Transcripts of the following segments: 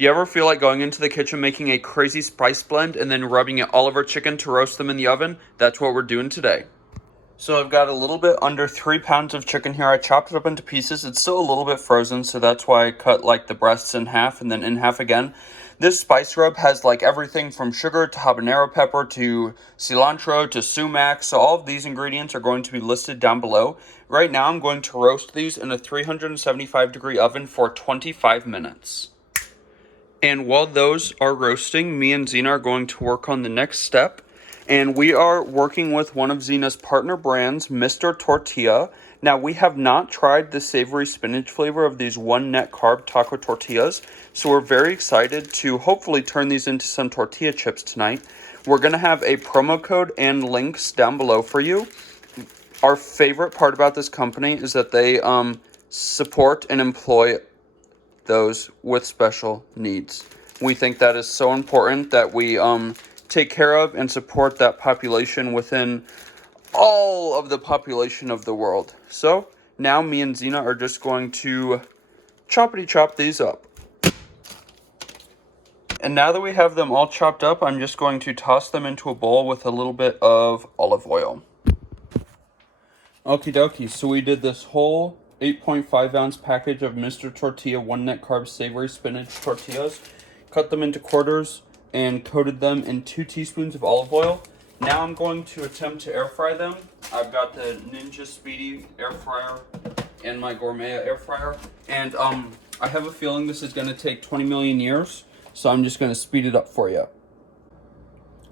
Do you ever feel like going into the kitchen making a crazy spice blend and then rubbing it all over chicken to roast them in the oven? That's what we're doing today. So I've got a little bit under 3 pounds of chicken here. I chopped it up into pieces. It's still a little bit frozen, so that's why I cut like the breasts in half and then in half again. This spice rub has like everything from sugar to habanero pepper to cilantro to sumac. So all of these ingredients are going to be listed down below. Right now I'm going to roast these in a 375-degree oven for 25 minutes. And while those are roasting, me and Zena are going to work on the next step. And we are working with one of Zena's partner brands, Mr. Tortilla. Now, we have not tried the savory spinach flavor of these one net carb taco tortillas. So we're very excited to hopefully turn these into some tortilla chips tonight. We're going to have a promo code and links down below for you. Our favorite part about this company is that they support and employ those with special needs. We think that is so important that we take care of and support that population within all of the population of the world. So now me and Zena are just going to choppity chop these up. And now that we have them all chopped up, I'm just going to toss them into a bowl with a little bit of olive oil. Okie dokie, so we did this whole 8.5 ounce package of Mr. Tortilla one net carb savory spinach tortillas, cut them into quarters, and coated them in 2 teaspoons of olive oil. Now I'm going to attempt to air fry them. I've got the Ninja Speedy air fryer and my Gourmet air fryer. And I have a feeling this is going to take 20 million years, so I'm just going to speed it up for you.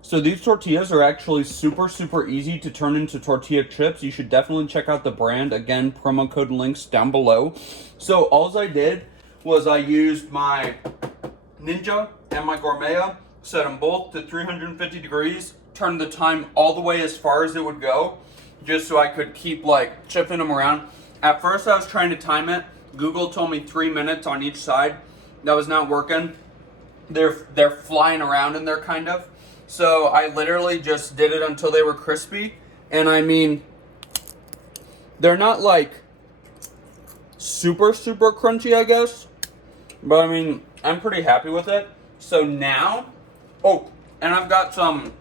So these tortillas are actually super easy to turn into tortilla chips. You should definitely check out the brand. Again, promo code links down below. So all I did was I used my Ninja and my Gourmet, set them both to 350 degrees, turned the time all the way as far as it would go, just so I could keep like chipping them around. At first I was trying to time it. Google told me 3 minutes on each side. That was not working. They're flying around in there kind of. So I literally just did it until they were crispy. And I mean, they're not like super crunchy, I guess. But I mean, I'm pretty happy with it. So now, oh, and I've got some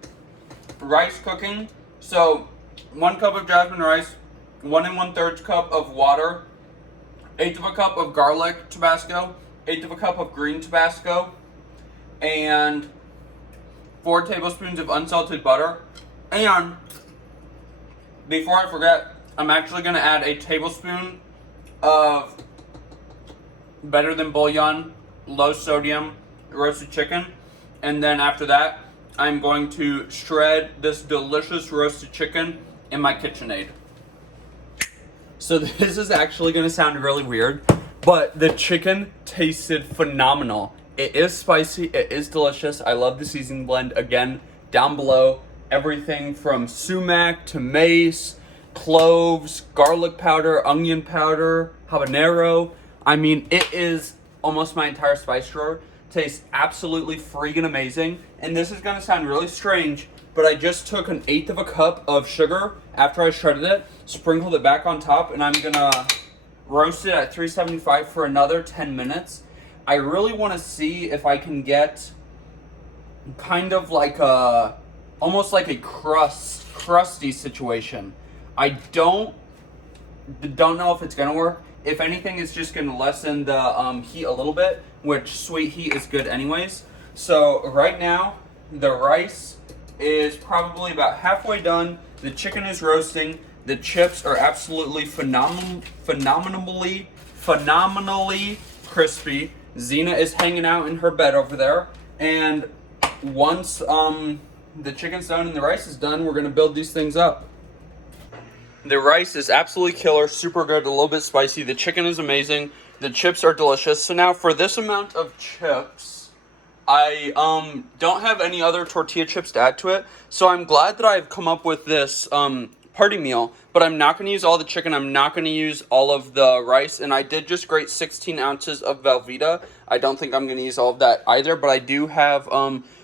rice cooking. So 1 cup of jasmine rice, 1 1/3 cup of water, 1/8 of a cup of garlic Tabasco, 1/8 of a cup of green Tabasco, and 4 tablespoons of unsalted butter. And before I forget, I'm actually going to add a tablespoon of better than bullion, low sodium roasted chicken. And then after that, I'm going to shred this delicious roasted chicken in my KitchenAid. So this is actually going to sound really weird, but the chicken tasted phenomenal. It is spicy, it is delicious. I love the seasoning blend. Again, down below, everything from sumac to mace, cloves, garlic powder, onion powder, habanero. I mean, it is almost my entire spice drawer. Tastes absolutely freaking amazing. And this is gonna sound really strange, but I just took 1/8 of a cup of sugar after I shredded it, sprinkled it back on top, and I'm gonna roast it at 375 for another 10 minutes. I really want to see if I can get kind of like almost like a crusty situation. I don't know if it's gonna work. If anything, it's just gonna lessen the heat a little bit, which sweet heat is good anyways. So right now, the rice is probably about halfway done. The chicken is roasting. The chips are absolutely phenomenally crispy. Zena is hanging out in her bed over there. And once the chicken's done and the rice is done, we're gonna build these things up. The rice is absolutely killer, super good, a little bit spicy. The chicken is amazing. The chips are delicious. So now for this amount of chips, I don't have any other tortilla chips to add to it. So I'm glad that I've come up with this party meal, but I'm not going to use all the chicken. I'm not going to use all of the rice. And I did just grate 16 ounces of velveeta. I don't think I'm going to use all of that either, but I do have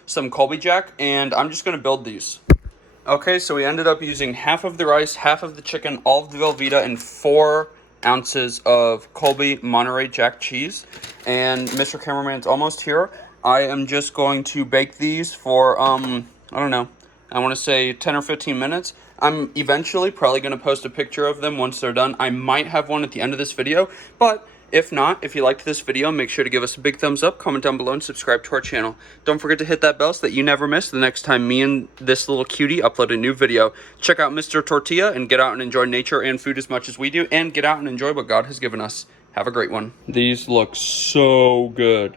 some Colby Jack, and I'm just going to build these. Okay, so we ended up using half of the rice, half of the chicken, all of the velveeta, and 4 ounces of Colby Monterey Jack cheese. And Mr. Cameraman's almost here. I am just going to bake these for, I don't know, I want to say 10 or 15 minutes. I'm eventually probably going to post a picture of them once they're done. I might have one at the end of this video, but if not, if you liked this video, make sure to give us a big thumbs up, comment down below, and subscribe to our channel. Don't forget to hit that bell so that you never miss the next time me and this little cutie upload a new video. Check out Mr. Tortilla and get out and enjoy nature and food as much as we do, and get out and enjoy what God has given us. Have a great one. These look so good.